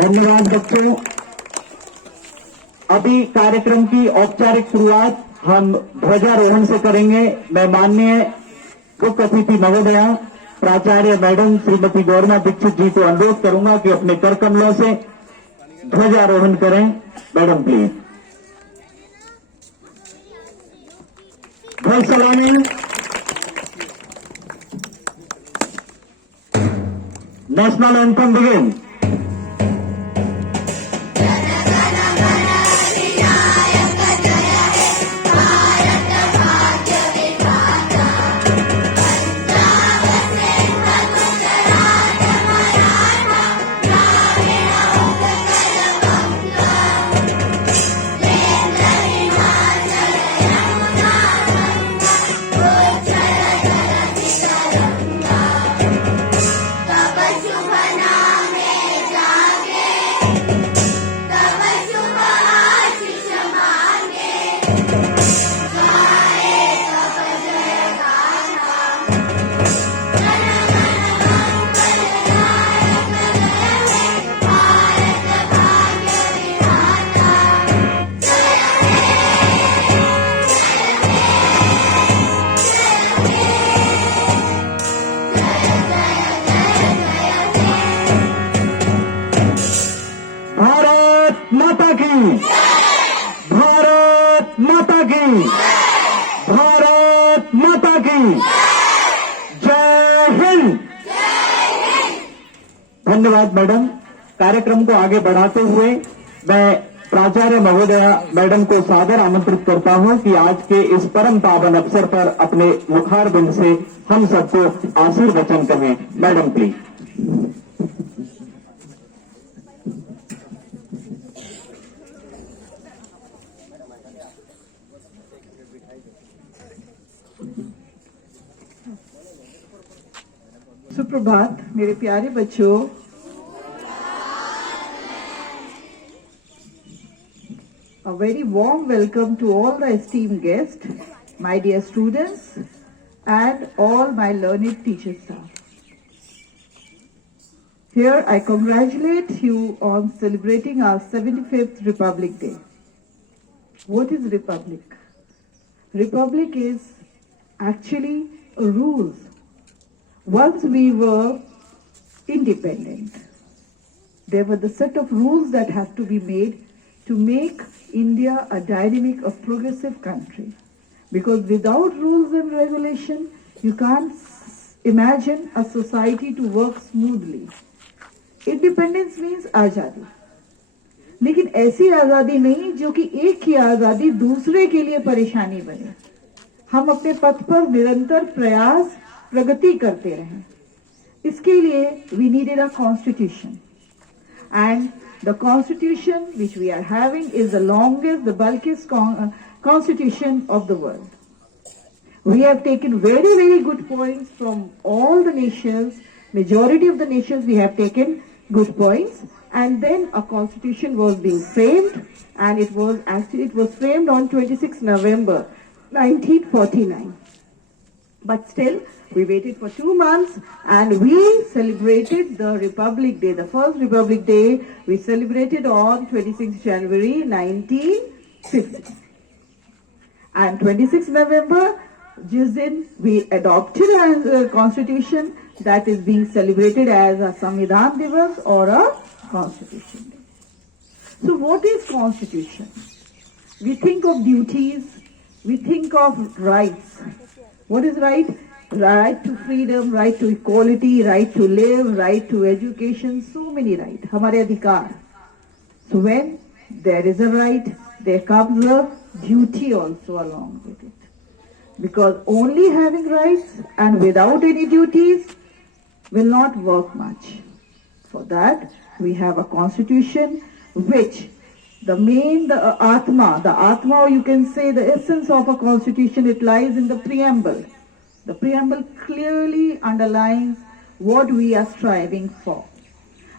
धन्यवाद बच्चों। अभी कार्यक्रम की औपचारिक शुरुआत हम ध्वजारोहण से करेंगे। मैं माननीय मुख्य अतिथि महोदया प्राचार्य मैडम श्रीमती गौरमा दीक्षित जी को अनुरोध करूंगा कि अपने कर कमलों से ध्वजारोहण करें। Madam please. ध्वज सलामी। National anthem begin. भारत माता की, भारत माता की जय हिंद। धन्यवाद मैडम। कार्यक्रम को आगे बढ़ाते हुए मैं प्राचार्य महोदया मैडम को सादर आमंत्रित करता हूं कि आज के इस परम पावन अवसर पर अपने मुखार बिंद से हम सबको आशीर्वचन करें। Madam please. सुप्रभात मेरे प्यारे बच्चों। A very warm welcome to all the esteemed guests, my dear students and all my learned teacher staff. Here I congratulate you on celebrating our 75th Republic Day. What is Republic? Republic is actually a rules. Once we were independent, there were the set of rules that have to be made to make India a dynamic, a progressive country. Because without rules and regulation, you can't imagine a society to work smoothly. Independence means आजादी, लेकिन ऐसी आजादी नहीं जो कि एक की आजादी दूसरे के लिए परेशानी बने। हम अपने पथ पर निरंतर प्रयास प्रगति करते रहें। इसके लिए we needed a constitution, and the constitution which we are having is the longest, the bulkiest constitution of the world. We have taken very, very good points from all the nations. Majority of the nations we have taken good points, and then a constitution was being framed, and it was framed on 26 November 1949. But still, we waited for 2 months and we celebrated the Republic Day. The first Republic Day we celebrated on 26 January 1950. And 26 November, जिस दिन we adopted a constitution that is being celebrated as a Samvidhan Divas or a Constitution Day. So what is Constitution? We think of duties, we think of rights. What is right? Right to freedom, right to equality, right to live, right to education, so many rights. हमारे अधिकार. So when there is a right, there comes a duty also along with it. Because only having rights and without any duties will not work much. For that, we have a constitution which the Atma, or you can say the essence of a constitution, it lies in the preamble. The preamble clearly underlines what we are striving for.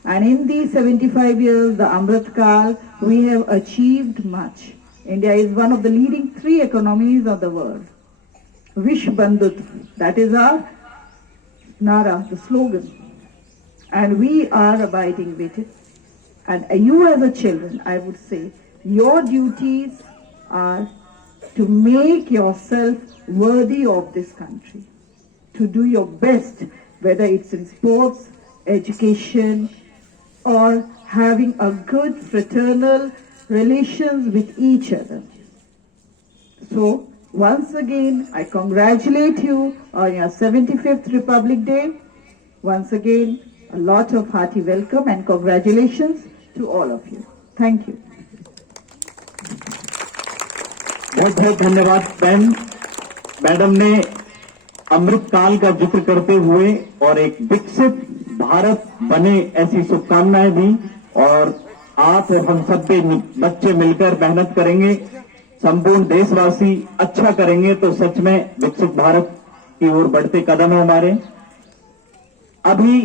And in these 75 years, the Amrit Kal, we have achieved much. India is one of the leading 3 economies of the world. Vish Bandhut, that is our Nara, the slogan. And we are abiding with it. And you as a children, I would say, your duties are to make yourself worthy of this country, to do your best, whether it's in sports, education, or having a good fraternal relations with each other. So, once again, I congratulate you on your 75th Republic Day. Once again, a lot of hearty welcome and congratulations to all of you. Thank you. बहुत बहुत धन्यवाद बहन। Madam ने अमृत काल का जिक्र करते हुए और एक विकसित भारत बने ऐसी शुभकामनाएं दी, और आप और हम सब भी बच्चे मिलकर मेहनत करेंगे, संपूर्ण देशवासी अच्छा करेंगे तो सच में विकसित भारत की ओर बढ़ते कदम है हमारे। अभी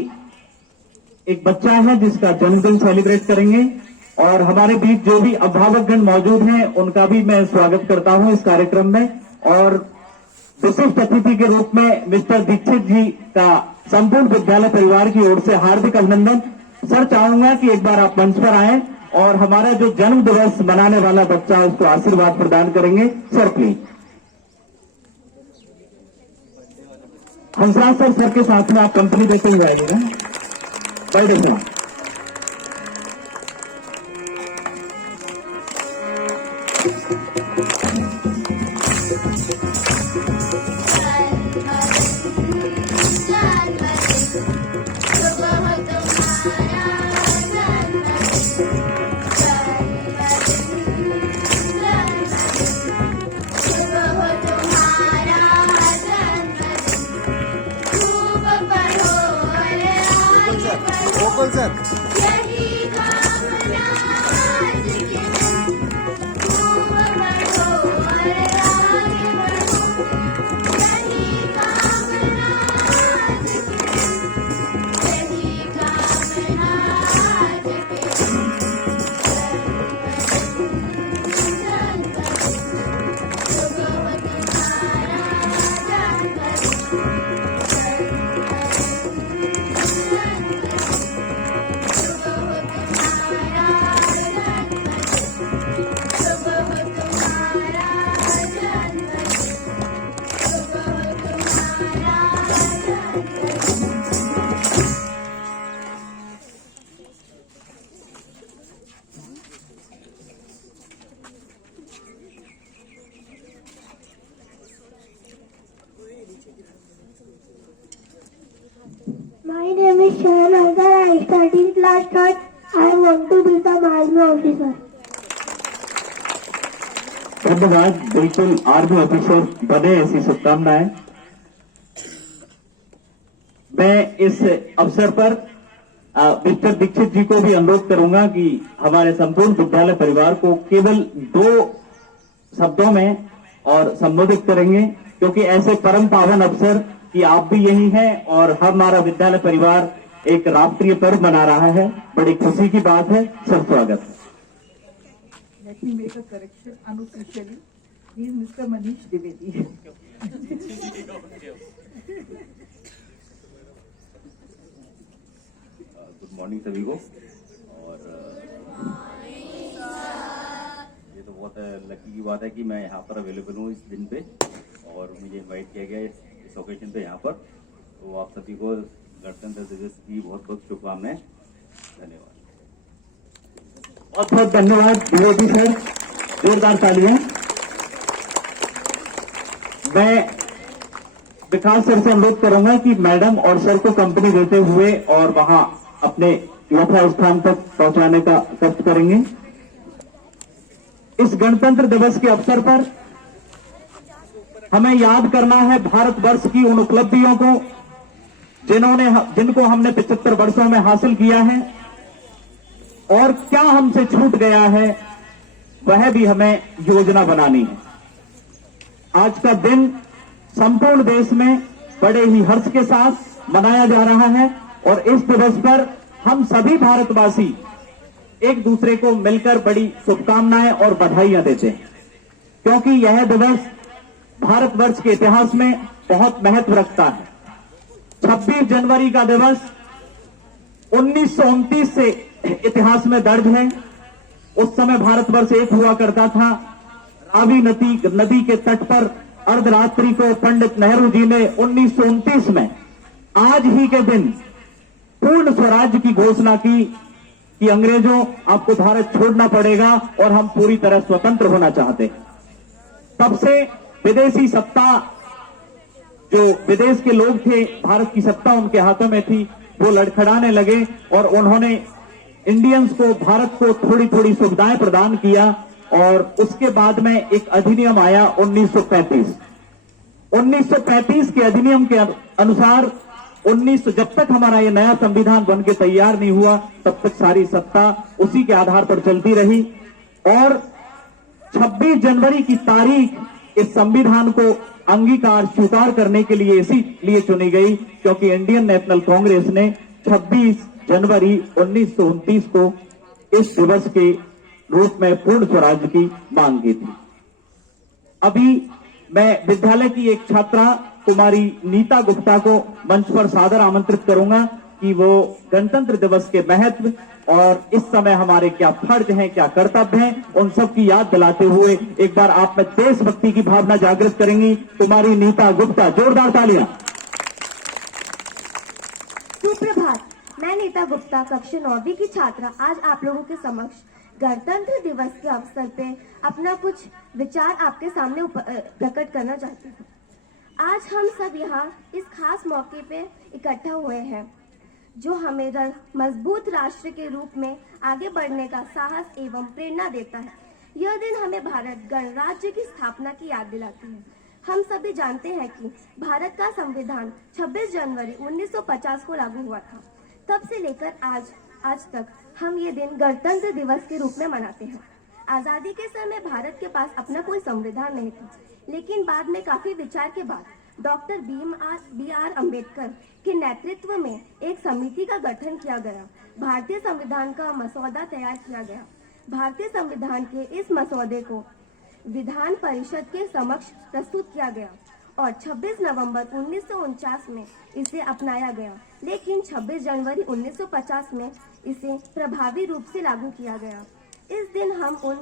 एक बच्चा है जिसका जन्मदिन सेलिब्रेट करेंगे, और हमारे बीच जो भी अभिभावकगण मौजूद हैं उनका भी मैं स्वागत करता हूं इस कार्यक्रम में। और विशिष्ट अतिथि के रूप में मिस्टर दीक्षित जी का संपूर्ण विद्यालय परिवार की ओर से हार्दिक अभिनंदन। सर, चाहूंगा कि एक बार आप मंच पर आएं और हमारा जो जन्म दिवस मनाने वाला बच्चा है उसको आशीर्वाद प्रदान करेंगे। Sir please. हंसराज सर के साथ में आप कंपनी देते हुए आइएगा। बैठे sir. Gokul sir, My name is Shahan Azhar. I study in class 3rd. I want to become army officer. धन्यवाद। बिल्कुल आर्मी ऑफिसर बने ऐसी शुभकामनाएं। मैं इस अवसर पर मिस्टर दीक्षित जी को भी अनुरोध करूंगा कि हमारे संपूर्ण विद्यालय परिवार को केवल 2 शब्दों में और संबोधित करेंगे, क्योंकि ऐसे परम पावन अवसर कि आप भी यही हैं और हमारा विद्यालय परिवार एक राष्ट्रीय पर्व मना रहा है। बड़ी खुशी की बात है। सब स्वागत है। Let me make a correction unofficially. He is Mr. Manish Dwivedi. Good morning सभी को। और ये तो बहुत लकी की बात है कि मैं यहाँ पर अवेलेबल हूँ इस दिन पे, और मुझे इनवाइट किया गया इस ओकेजन पे यहाँ पर। तो आप सभी को गणतंत्र दिवस की बहुत बहुत शुभकामनाएं। धन्यवाद। बहुत बहुत धन्यवाद विवेकी सर, जोरदार तालियां। मैं विकास सर से अनुरोध करूंगा कि मैडम और सर को कंपनी देते हुए और वहां अपने यथा स्थान तक पहुंचाने का कष्ट करेंगे। इस गणतंत्र दिवस के अवसर पर हमें याद करना है भारतवर्ष की उन उपलब्धियों को जिनको हमने 75 वर्षों में हासिल किया है, और क्या हमसे छूट गया है वह भी हमें योजना बनानी है। आज का दिन संपूर्ण देश में बड़े ही हर्ष के साथ मनाया जा रहा है, और इस दिवस पर हम सभी भारतवासी एक दूसरे को मिलकर बड़ी शुभकामनाएं और बधाइयां देते हैं, क्योंकि यह दिवस भारतवर्ष के इतिहास में बहुत महत्व रखता है। 26 जनवरी का दिवस 1929 से इतिहास में दर्ज है। उस समय भारतवर्ष एक हुआ करता था। रावी नदी के तट पर अर्धरात्रि को पंडित नेहरू जी ने 1929 में आज ही के दिन पूर्ण स्वराज्य की घोषणा की कि अंग्रेजों आपको भारत छोड़ना पड़ेगा और हम पूरी तरह स्वतंत्र होना चाहते हैं। तब से विदेशी सत्ता, जो विदेश के लोग थे, भारत की सत्ता उनके हाथों में थी, वो लड़खड़ाने लगे और उन्होंने इंडियंस को, भारत को थोड़ी थोड़ी सुविधाएं प्रदान किया। और उसके बाद में एक अधिनियम आया 1935। 1935 के अधिनियम के अनुसार जब तक हमारा ये नया संविधान बन के तैयार नहीं हुआ तब तक सारी सत्ता उसी के आधार पर चलती रही। और 26 जनवरी की तारीख इस संविधान को अंगीकार स्वीकार करने के लिए इसीलिए चुनी गई क्योंकि इंडियन नेशनल कांग्रेस ने 26 जनवरी 1929 को इस दिवस के रूप में पूर्ण स्वराज्य की मांग की थी। अभी मैं विद्यालय की एक छात्रा कुमारी नीता गुप्ता को मंच पर सादर आमंत्रित करूंगा कि वो गणतंत्र दिवस के महत्व और इस समय हमारे क्या फर्ज हैं, क्या कर्तव्य हैं, उन सब की याद दिलाते हुए एक बार आप में देशभक्ति की भावना जागृत करेंगी। कुमारी नीता गुप्ता, जोरदार तालियां। सुप्रभात। मैं नीता गुप्ता, कक्षा 9वीं की छात्रा, आज आप लोगों के समक्ष गणतंत्र दिवस के अवसर पे अपना कुछ विचार आपके सामने प्रकट करना चाहती हूँ। आज हम सब यहाँ इस खास मौके पे इकट्ठा हुए हैं जो हमें मजबूत राष्ट्र के रूप में आगे बढ़ने का साहस एवं प्रेरणा देता है। यह दिन हमें भारत गणराज्य की स्थापना की याद दिलाती है। हम सभी जानते हैं कि भारत का संविधान 26 जनवरी 1950 को लागू हुआ था। तब से लेकर आज तक हम ये दिन गणतंत्र दिवस के रूप में मनाते हैं। आजादी के समय भारत के पास अपना कोई संविधान नहीं था, लेकिन बाद में काफी विचार के बाद डॉक्टर बी आर अम्बेडकर के नेतृत्व में एक समिति का गठन किया गया। भारतीय संविधान का मसौदा तैयार किया गया। भारतीय संविधान के इस मसौदे को विधान परिषद के समक्ष प्रस्तुत किया गया और 26 नवंबर 1949 में इसे अपनाया गया, लेकिन 26 जनवरी 1950 में इसे प्रभावी रूप से लागू किया गया। इस दिन हम उन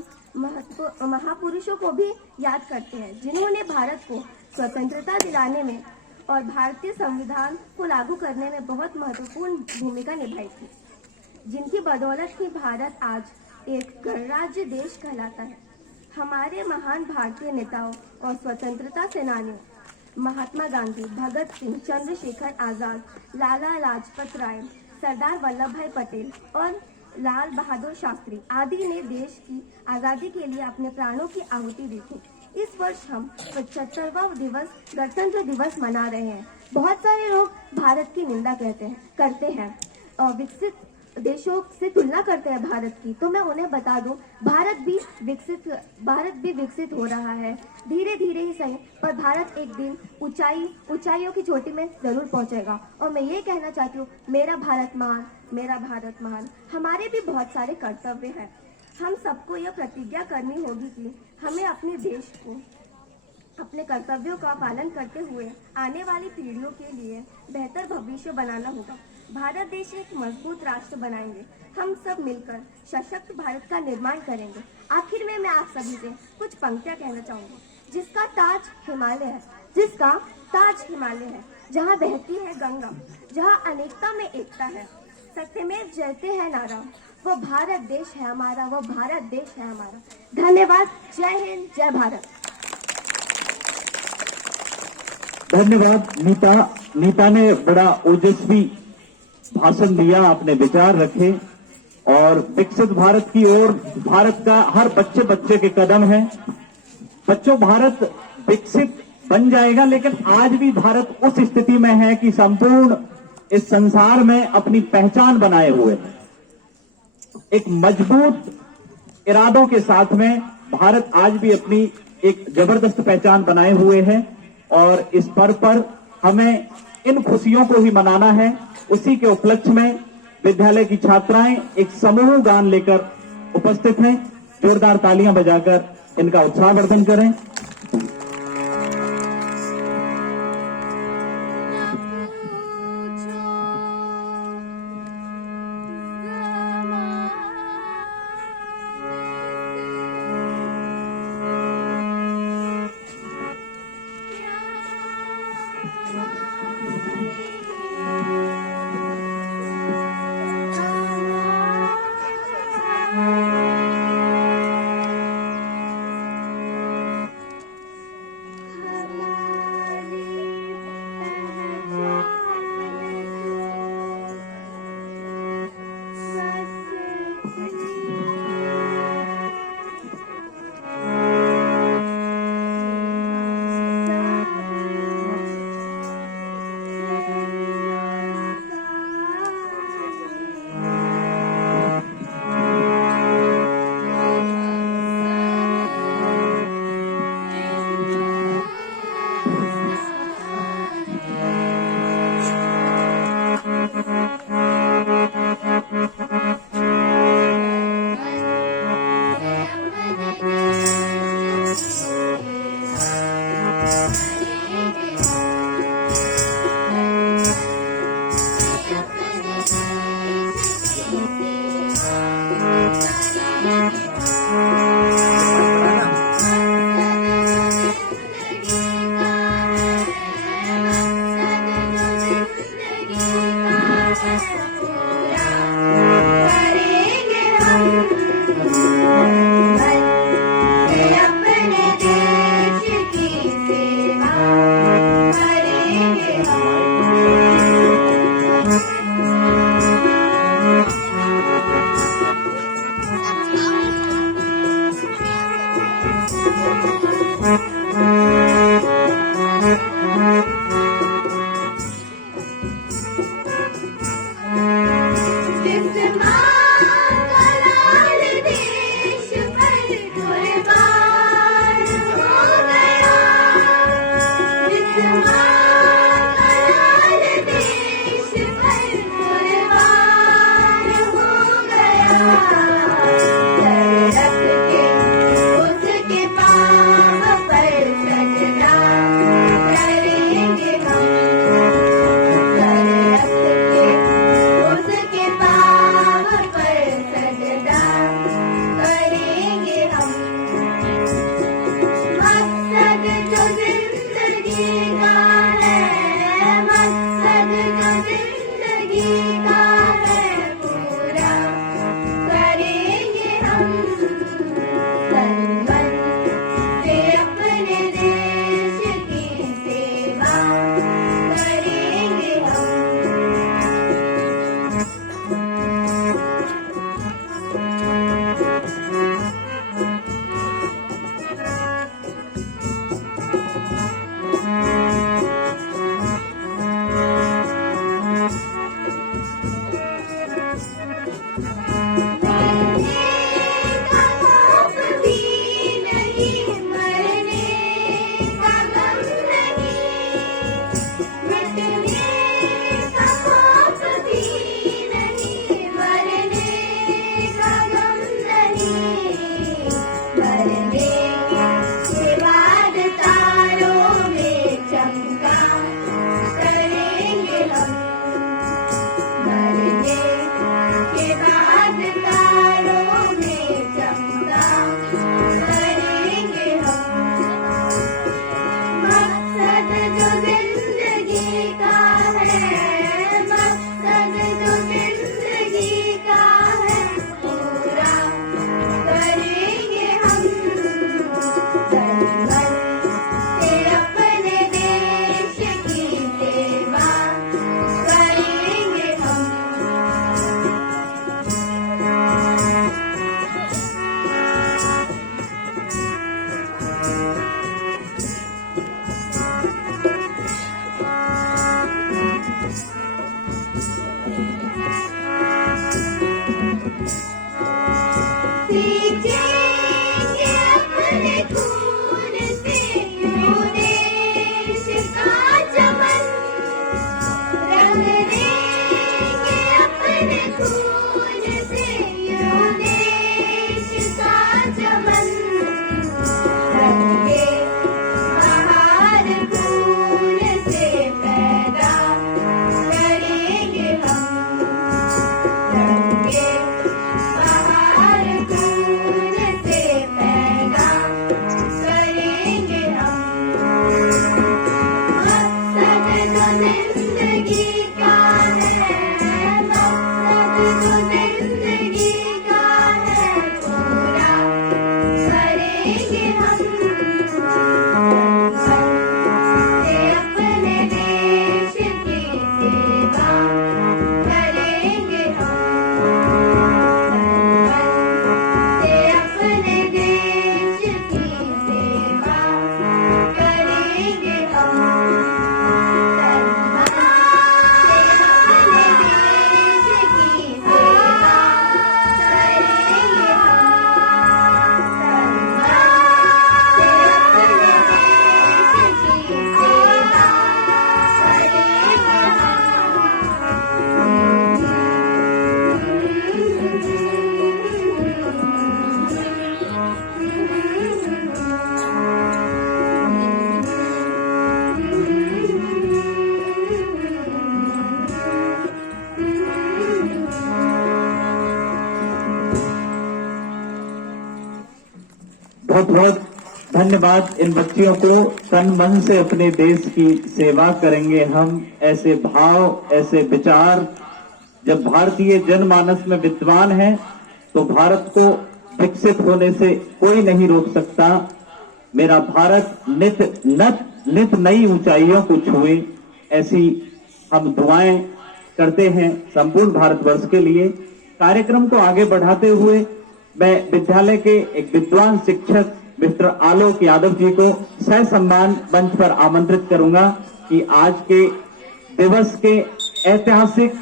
महापुरुषों को भी याद करते हैं जिन्होंने भारत को स्वतंत्रता दिलाने में और भारतीय संविधान को लागू करने में बहुत महत्वपूर्ण भूमिका निभाई थी, जिनकी बदौलत ही भारत आज एक गणराज्य देश कहलाता है। हमारे महान भारतीय नेताओं और स्वतंत्रता सेनानियों महात्मा गांधी, भगत सिंह, चंद्रशेखर आजाद, लाला लाजपत राय, सरदार वल्लभ भाई पटेल और लाल बहादुर शास्त्री आदि ने देश की आज़ादी के लिए अपने प्राणों की आहुति दी थी। इस वर्ष हम 75वां दिवस गणतंत्र दिवस मना रहे हैं। बहुत सारे लोग भारत की निंदा करते हैं और विकसित देशों से तुलना करते हैं भारत की, तो मैं उन्हें बता दूं भारत भी विकसित हो रहा है, धीरे धीरे ही सही, पर भारत एक दिन ऊंचाइयों की चोटी में जरूर पहुंचेगा। और मैं ये कहना चाहती हूँ, मेरा भारत महान, मेरा भारत महान। हमारे भी बहुत सारे कर्तव्य हैं। हम सबको यह प्रतिज्ञा करनी होगी कि हमें अपने देश को अपने कर्तव्यों का पालन करते हुए आने वाली पीढ़ियों के लिए बेहतर भविष्य बनाना होगा। भारत देश एक मजबूत राष्ट्र बनाएंगे। हम सब मिलकर सशक्त भारत का निर्माण करेंगे। आखिर में मैं आप सभी से कुछ पंक्तियां कहना चाहूंगी। जिसका ताज हिमालय है, जहाँ बहती है गंगा, जहाँ अनेकता में एकता है, सत्यमेव जयते है नारा, वो भारत देश है हमारा, वो भारत देश है हमारा। धन्यवाद। जय हिंद, जय भारत। धन्यवाद नीता ने बड़ा ओजस्वी भाषण दिया, आपने विचार रखे और विकसित भारत की ओर भारत का हर बच्चे के कदम है। बच्चों, भारत विकसित बन जाएगा, लेकिन आज भी भारत उस स्थिति में है कि संपूर्ण इस संसार में अपनी पहचान बनाए हुए है। एक मजबूत इरादों के साथ में भारत आज भी अपनी एक जबरदस्त पहचान बनाए हुए है और इस पर्व पर हमें इन खुशियों को ही मनाना है। उसी के उपलक्ष्य में विद्यालय की छात्राएं एक समूह गान लेकर उपस्थित हैं। जोरदार तालियां बजाकर इनका उत्साहवर्धन करें। बाद तारों बहुत बहुत धन्यवाद। इन बच्चियों को तन मन से अपने देश की सेवा करेंगे हम। ऐसे भाव, ऐसे विचार जब भारतीय जनमानस में विद्यमान है तो भारत को विकसित होने से कोई नहीं रोक सकता। मेरा भारत नित नई ऊंचाइयों को छुए, ऐसी हम दुआएं करते हैं संपूर्ण भारतवर्ष के लिए। कार्यक्रम को आगे बढ़ाते हुए मैं विद्यालय के एक विद्वान शिक्षक मिस्टर आलोक यादव जी को ससम्मान मंच पर आमंत्रित करूंगा कि आज के दिवस के ऐतिहासिक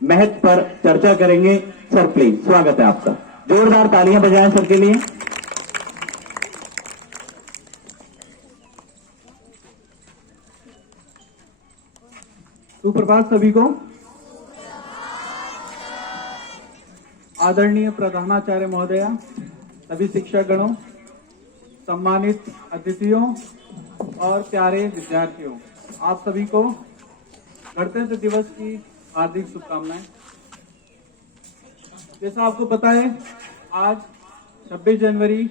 महत्व पर चर्चा करेंगे। सर प्लीज, स्वागत है आपका। जोरदार तालियां बजाएं सर के लिए। सुप्रभात सभी को। आदरणीय प्रधानाचार्य महोदया, सभी शिक्षक गणों, सम्मानित अतिथियों और प्यारे विद्यार्थियों, आप सभी को गणतंत्र दिवस की हार्दिक शुभकामनाएं। जैसा आपको पता है, आज 26 जनवरी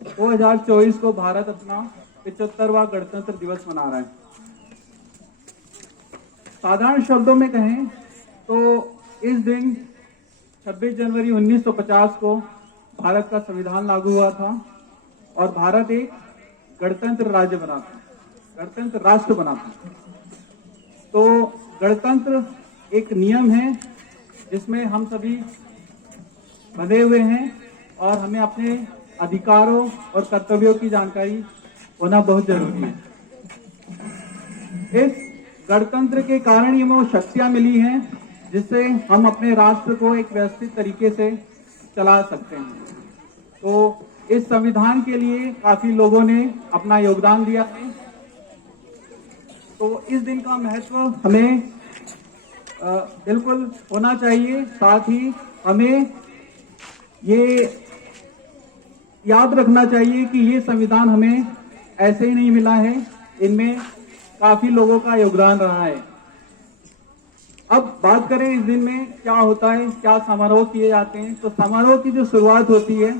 2024 को भारत अपना 75वां गणतंत्र दिवस मना रहा है। साधारण शब्दों में कहें तो इस दिन 26 जनवरी 1950 को भारत का संविधान लागू हुआ था और भारत एक गणतंत्र राज्य बना था, गणतंत्र राष्ट्र बना था। तो गणतंत्र एक नियम है जिसमें हम सभी बंधे हुए हैं और हमें अपने अधिकारों और कर्तव्यों की जानकारी होना बहुत जरूरी है। इस गणतंत्र के कारण ही हमें वो शक्तियां मिली हैं जिससे हम अपने राष्ट्र को एक व्यवस्थित तरीके से चला सकते हैं। तो इस संविधान के लिए काफी लोगों ने अपना योगदान दिया है। तो इस दिन का महत्व हमें बिल्कुल होना चाहिए। साथ ही हमें ये याद रखना चाहिए कि ये संविधान हमें ऐसे ही नहीं मिला है, इनमें काफी लोगों का योगदान रहा है। अब बात करें इस दिन में क्या होता है, क्या समारोह किए जाते हैं। तो समारोह की जो शुरुआत होती है,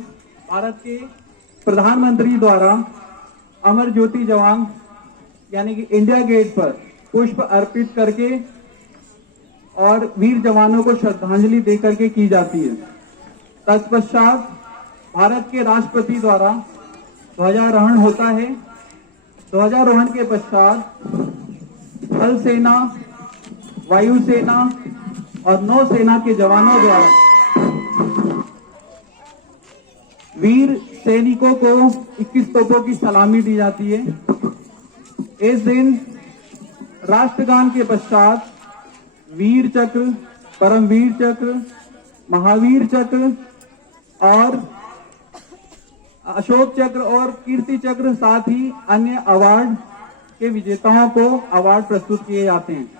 भारत के प्रधानमंत्री द्वारा अमर ज्योति जवान यानी कि इंडिया गेट पर पुष्प अर्पित करके और वीर जवानों को श्रद्धांजलि देकर के की जाती है। तत्पश्चात भारत के राष्ट्रपति द्वारा ध्वजारोहण होता है। ध्वजारोहण के पश्चात थल सेना, वायुसेना और नौसेना के जवानों द्वारा वीर सैनिकों को 21 तोपों की सलामी दी जाती है। इस दिन राष्ट्रगान के पश्चात वीर चक्र, परमवीर चक्र, महावीर चक्र और अशोक चक्र और कीर्ति चक्र, साथ ही अन्य अवार्ड के विजेताओं को अवार्ड प्रस्तुत किए जाते हैं।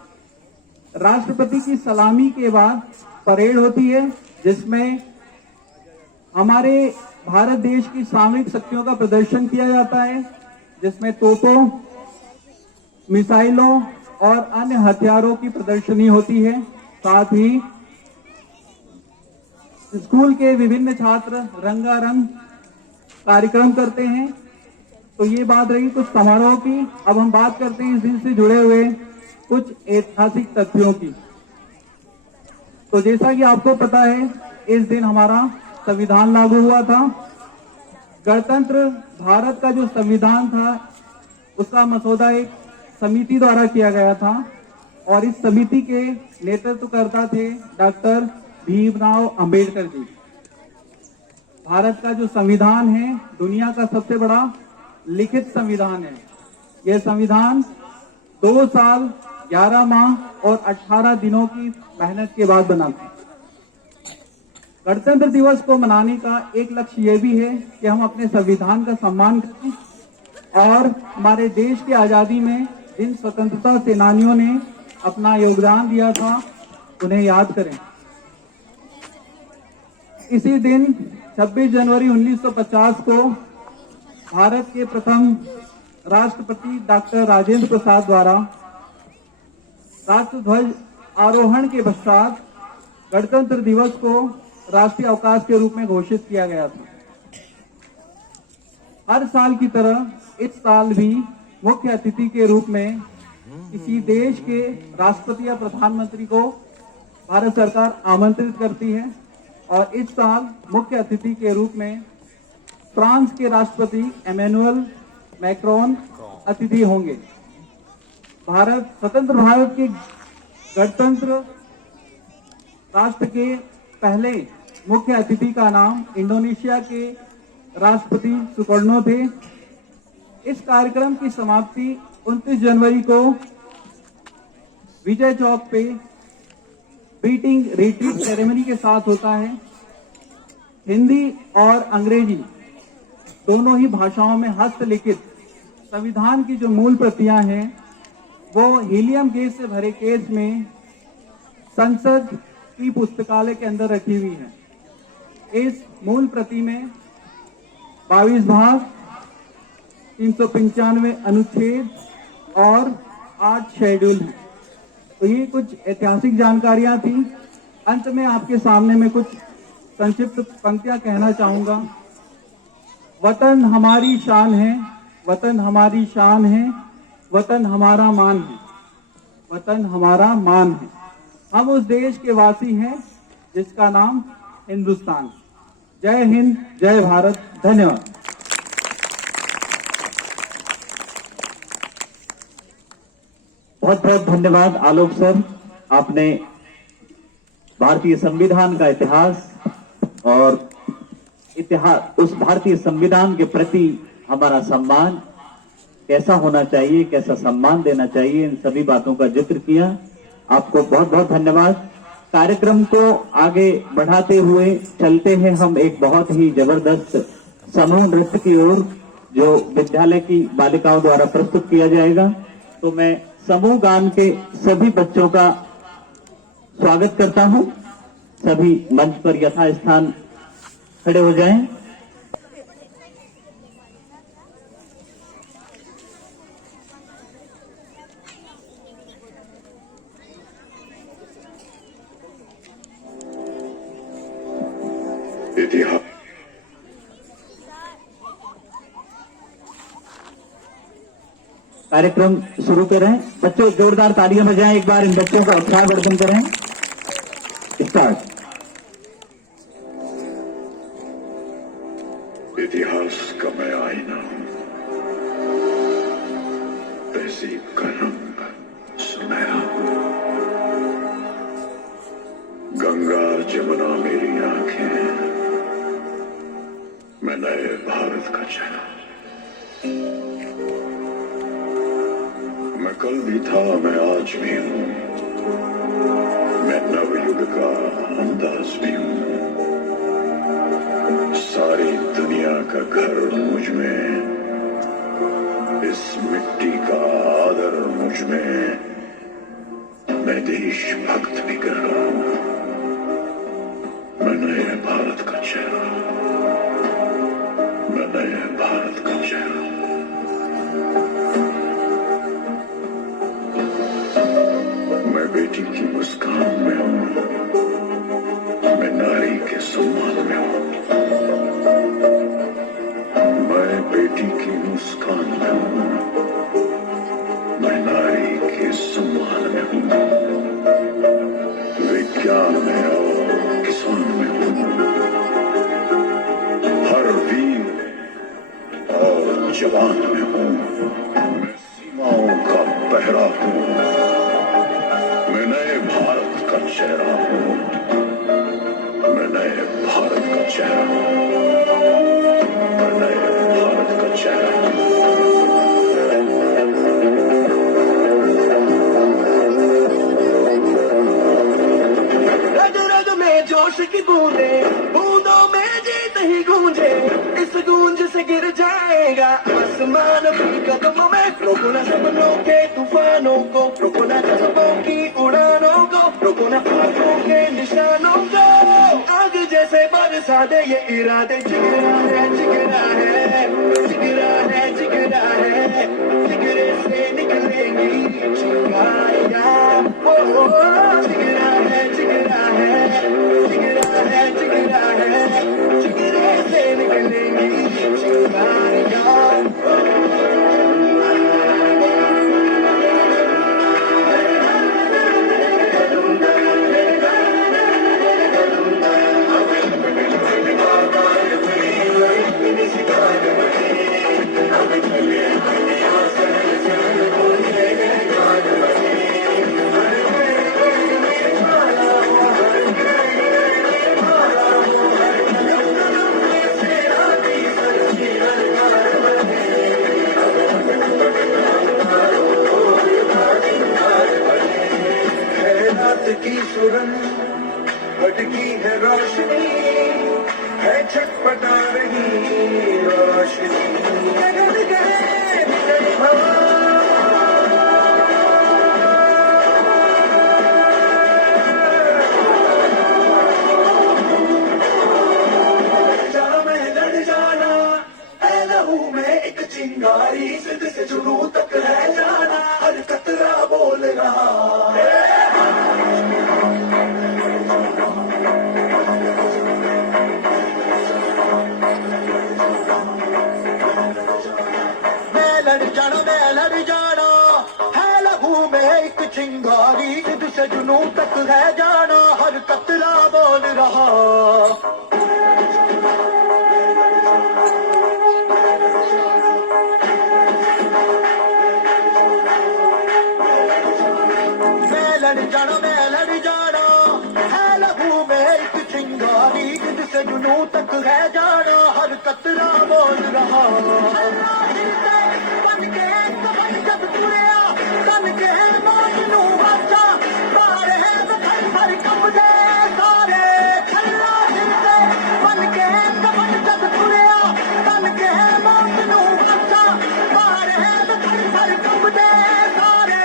राष्ट्रपति की सलामी के बाद परेड होती है जिसमें हमारे भारत देश की सामरिक शक्तियों का प्रदर्शन किया जाता है, जिसमें तोपों, मिसाइलों और अन्य हथियारों की प्रदर्शनी होती है। साथ ही स्कूल के विभिन्न छात्र रंगारंग कार्यक्रम करते हैं। तो ये बात रही कुछ समारोह की। अब हम बात करते हैं इस दिन से जुड़े हुए कुछ ऐतिहासिक तथ्यों की। तो जैसा कि आपको पता है, इस दिन हमारा संविधान लागू हुआ था। गणतंत्र भारत का जो संविधान था उसका मसौदा एक समिति द्वारा किया गया था और इस समिति के नेतृत्वकर्ता थे डॉक्टर भीमराव अंबेडकर जी। भारत का जो संविधान है दुनिया का सबसे बड़ा लिखित संविधान है। यह संविधान 2 साल 11 माह और 18 दिनों की मेहनत के बाद बना था। गणतंत्र दिवस को मनाने का एक लक्ष्य यह भी है कि हम अपने संविधान का सम्मान करें और हमारे देश की आजादी में जिन स्वतंत्रता सेनानियों ने अपना योगदान दिया था उन्हें याद करें। इसी दिन 26 जनवरी 1950 को भारत के प्रथम राष्ट्रपति डॉक्टर राजेंद्र प्रसाद द्वारा राष्ट्रध्वज आरोहण के पश्चात गणतंत्र दिवस को राष्ट्रीय अवकाश के रूप में घोषित किया गया था। हर साल की तरह इस साल भी मुख्य अतिथि के रूप में किसी देश के राष्ट्रपति या प्रधानमंत्री को भारत सरकार आमंत्रित करती है और इस साल मुख्य अतिथि के रूप में फ्रांस के राष्ट्रपति इमैनुअल मैक्रोन अतिथि होंगे। स्वतंत्र भारत के गणतंत्र राष्ट्र के पहले मुख्य अतिथि का नाम इंडोनेशिया के राष्ट्रपति सुकर्णो थे। इस कार्यक्रम की समाप्ति 29 जनवरी को विजय चौक पे बीटिंग रिट्रीट सेरेमनी के साथ होता है। हिंदी और अंग्रेजी दोनों ही भाषाओं में हस्तलिखित संविधान की जो मूल प्रतियां हैं वो हीलियम गैस से भरे केस में संसद की पुस्तकालय के अंदर रखी हुई है। इस मूल प्रति में 22 भाग, 395 अनुच्छेद और 8 शेड्यूल हैं। तो ये कुछ ऐतिहासिक जानकारियां थी। अंत में आपके सामने मैं कुछ संक्षिप्त पंक्तियां कहना चाहूंगा। वतन हमारी शान है, वतन हमारी शान है, वतन हमारा मान है, वतन हमारा मान है। हम उस देश के वासी हैं जिसका नाम हिंदुस्तान। जय हिंद, जय भारत, धन्यवाद। बहुत बहुत धन्यवाद आलोक सर, आपने भारतीय संविधान का इतिहास और उस भारतीय संविधान के प्रति हमारा सम्मान कैसा होना चाहिए, कैसा सम्मान देना चाहिए, इन सभी बातों का जिक्र किया। आपको बहुत बहुत धन्यवाद। कार्यक्रम को आगे बढ़ाते हुए चलते हैं हम एक बहुत ही जबरदस्त समूह नृत्य की ओर, जो विद्यालय की बालिकाओं द्वारा प्रस्तुत किया जाएगा। तो मैं समूह गान के सभी बच्चों का स्वागत करता हूं। सभी मंच पर यथास्थान खड़े हो जाएं। इतिहास कार्यक्रम शुरू करें। बच्चों जोरदार तालियां बजाएं, एक बार इन बच्चों का उत्साहवर्धन करें। स्टार्ट। इतिहास का मैं आईना हूं, तहजीब का रंग सुनहरा। गंगा जमुना मेरी आंखें, मैं नए भारत का चेहरा। मैं कल भी था, मैं आज भी हूं, मैं नवयुग का अंदाज भी हूं। सारी दुनिया का घर मुझ में, इस मिट्टी का आदर मुझ में। मैं देशभक्त भी कर रहा हूं, मैं नए भारत का चेहरा, मैं नए भारत का चेहरा। मैं बेटी की मुस्कान में हूं, मैं नारी के सम्मान में हूं। मैं बेटी की मुस्कान में हूं, मैं नारी के सम्मान में हूं। विज्ञान में और किसान में हूं, हर वीर और जवान में हूं। मैं सीमाओं का पहरा हूं, मैं नए भारत का चेहरा हूं, मैं नए भारत का चेहरा हूं, मैं नए भारत का चेहरा हूं। रग रग में जोश की बूंदे, बूंदों में जीत ही गूंजे। इस गूंज से गिर जाएगा आसमान भी कदमों में। रोको न सपनों के तूफानों को, रोको न जज्बों की उड़ानों को, रोको न ख्वाबों के निशानों को। आग जैसे बरसा दे ये इरादे। जिगरा है, जिगरा है, जिगरा है, जिगरा है। जिगरे से निकलेंगी चिंगारियां। ओ जिगरा है, जिगरा है, जिगरा है, जिगरा है। जिगरे से निकलेंगी चिंगारियां। सुरंग, भटकी है रोशनी, है छटपटा रही रोशनी। गगन गए विजय भवन, लड़ जाना है लहू में एक चिंगारी, जिद से जुनू तक है जाना, हर कतरा बोल रहा है। मैं लड़ जाना है लहू में एक चिंगारी, जिद से जुनू तक है जाना, हर कतरा बोल रहा। मैं लड़ जाना है लहू में एक चिंगारी, जिससे जुनू तक है जाना, हर कतरा बोल रहा। बन के कमर जब तुरया, तन के मौजनू बचा, सारे थर थर कंबदे सारे, छल्ला हिलदे। बन के कमर जब तुरया, तन के मौजनू बचा, सारे थर थर कंबदे सारे।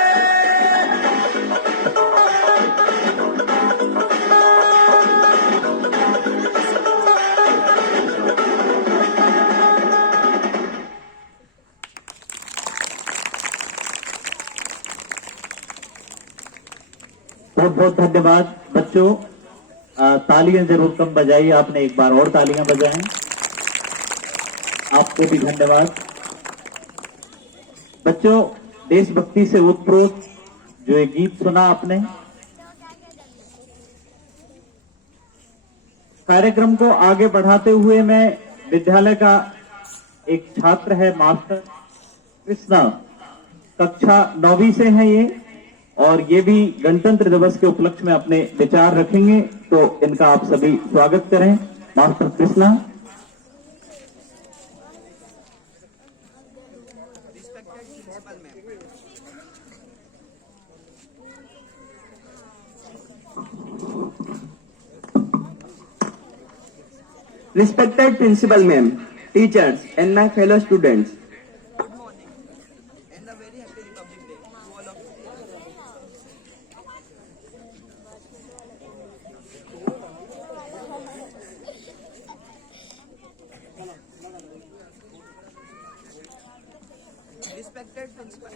बहुत बहुत धन्यवाद बच्चों। तालियां जरूर कम बजाइए, आपने एक बार और तालियां बजाएं। आपको भी धन्यवाद। बच्चों, देशभक्ति से ओतप्रोत जो एक गीत सुना आपने, कार्यक्रम को आगे बढ़ाते हुए मैं विद्यालय का एक छात्र है, मास्टर कृष्णा, कक्षा 9वीं से हैं ये, और ये भी गणतंत्र दिवस के उपलक्ष्य में अपने विचार रखेंगे, तो इनका आप सभी स्वागत करें। Master Krishna. Respected Principal Ma'am, teachers and my fellow students. Good morning and a very happy Republic Day to all of you. Respected Principal.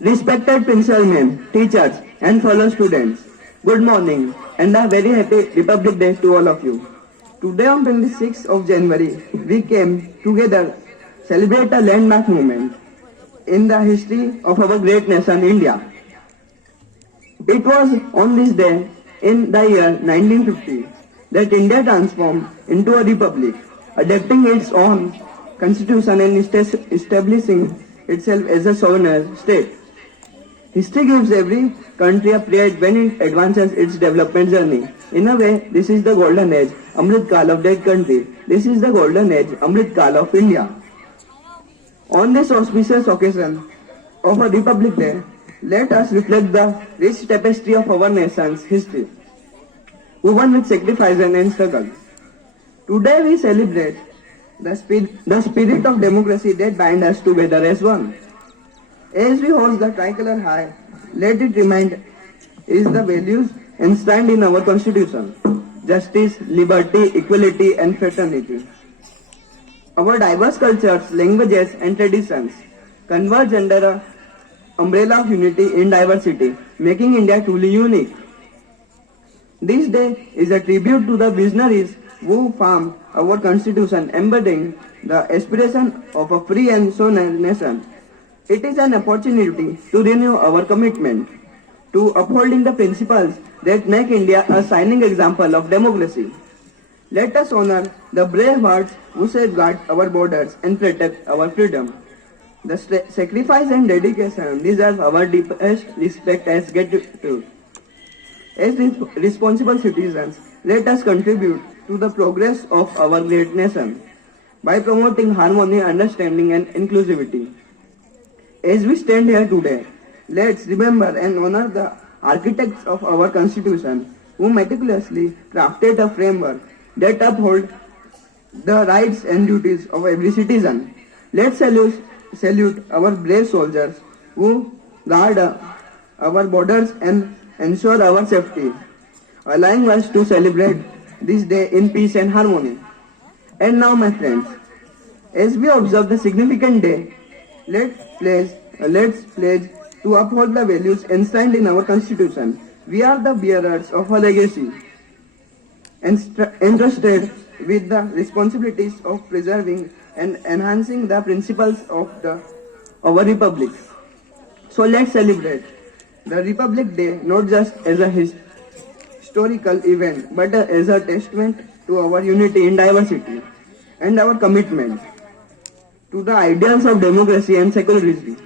Respected Principal Ma'am, teachers and fellow students, good morning and a very happy Republic Day to all of you. Today on 26th of January, we came together celebrate a landmark moment in the history of our great nation India. It was on this day in the year 1950 that India transformed into a republic, adopting its own constitution and establishing itself as a sovereign state. History gives every country a period when it advances its development journey. In a way, this is the golden age, Amrit Kal of that country. This is the golden age, Amrit Kal of India. On this auspicious occasion of a Republic Day, let us reflect the rich tapestry of our nation's history, woven with sacrifice and struggle. Today we celebrate the spirit of democracy that binds us together as one. As we hold the tricolor high, let it remind is the values enshrined in our constitution: justice, liberty, equality and fraternity. Our diverse cultures, languages and traditions converge under an umbrella of unity in diversity, making India truly unique. This day is a tribute to the visionaries who formed our constitution, embodying the aspiration of a free and sovereign nation. It is an opportunity to renew our commitment to upholding the principles that make India a shining example of democracy. Let us honor the brave hearts who safeguard our borders and protect our freedom. The sacrifice and dedication deserve our deepest respect as gratitude. As responsible citizens, let us contribute to the progress of our great nation. by promoting harmony, understanding, and inclusivity. As we stand here today, let's remember and honor the architects of our Constitution who meticulously crafted a framework that upholds the rights and duties of every citizen. Let's salute our brave soldiers who guard our borders and ensure our safety, allowing us to celebrate this day in peace and harmony. And now, my friends, as we observe the significant day, let's pledge to uphold the values enshrined in our Constitution. We are the bearers of a legacy entrusted with the responsibilities of preserving and enhancing the principles of our Republic. So let's celebrate the Republic Day not just as a historical event, but as a testament to our unity in diversity and our commitment to the ideals of democracy and secularism.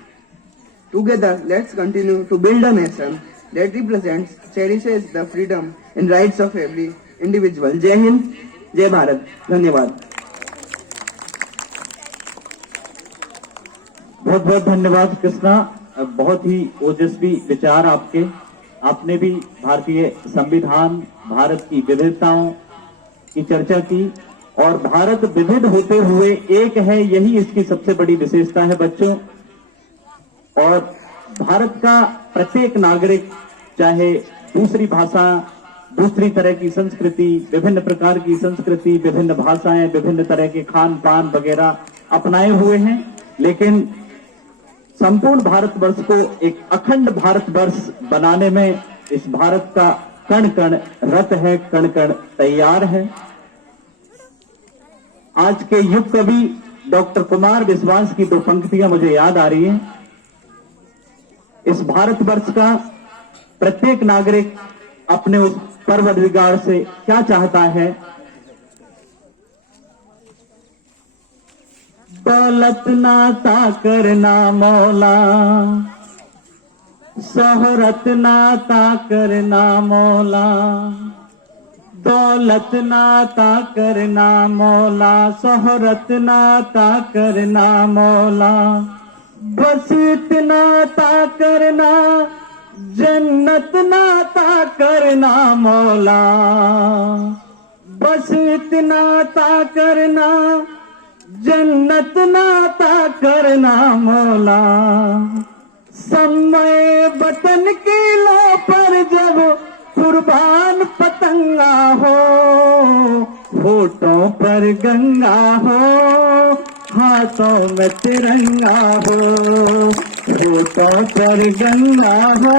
Together, let's continue to build a nation that represents, cherishes the freedom and rights of every individual. जय हिंद, जय भारत. धन्यवाद. बहुत बहुत धन्यवाद कृष्णा. बहुत ही ओजस्वी विचार आपके. आपने भी भारतीय संविधान, भारत की विविधताओं की चर्चा की और भारत विविध होते हुए एक है, यही इसकी सबसे बड़ी विशेषता है बच्चों. और भारत का प्रत्येक नागरिक, चाहे दूसरी भाषा, दूसरी तरह की संस्कृति, विभिन्न प्रकार की संस्कृति, विभिन्न भाषाएं, विभिन्न तरह के खान पान वगैरह अपनाए हुए हैं, लेकिन संपूर्ण भारतवर्ष को एक अखंड भारतवर्ष बनाने में इस भारत का कण कण रत है, कण कण तैयार है. आज के युग कवि डॉक्टर कुमार विश्वास की दो पंक्तियां मुझे याद आ रही हैं. इस भारतवर्ष का प्रत्येक नागरिक अपने उस परवरदिगार से क्या चाहता है? दौलत नाता करना मौला, शोहरत नाता करना मौला, दौलत नाता करना मौला, शोहरत नाता करना मौला, बस इतना ता करना, जन्नत नाता करना मौला, बस इतना ता करना, जन्नत नाता करना मौला. समय वतन के लो पर जब कुर्बान पतंगा हो, होठों पर गंगा हो, हाथों में तिरंगा हो, होठों पर गंगा हो,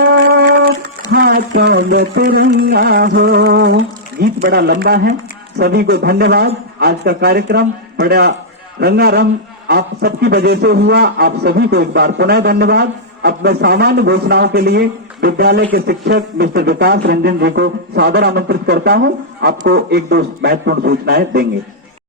हाथों में तिरंगा हो. गीत बड़ा लंबा है. सभी को धन्यवाद. आज का कार्यक्रम बड़ा रंगारंग आप सबकी वजह से हुआ. आप सभी को एक बार पुनः धन्यवाद. अब मैं सामान्य घोषणाओं के लिए विद्यालय के शिक्षक मिस्टर विकास रंजन जी को सादर आमंत्रित करता हूं. आपको एक दो महत्वपूर्ण सूचनाएं देंगे.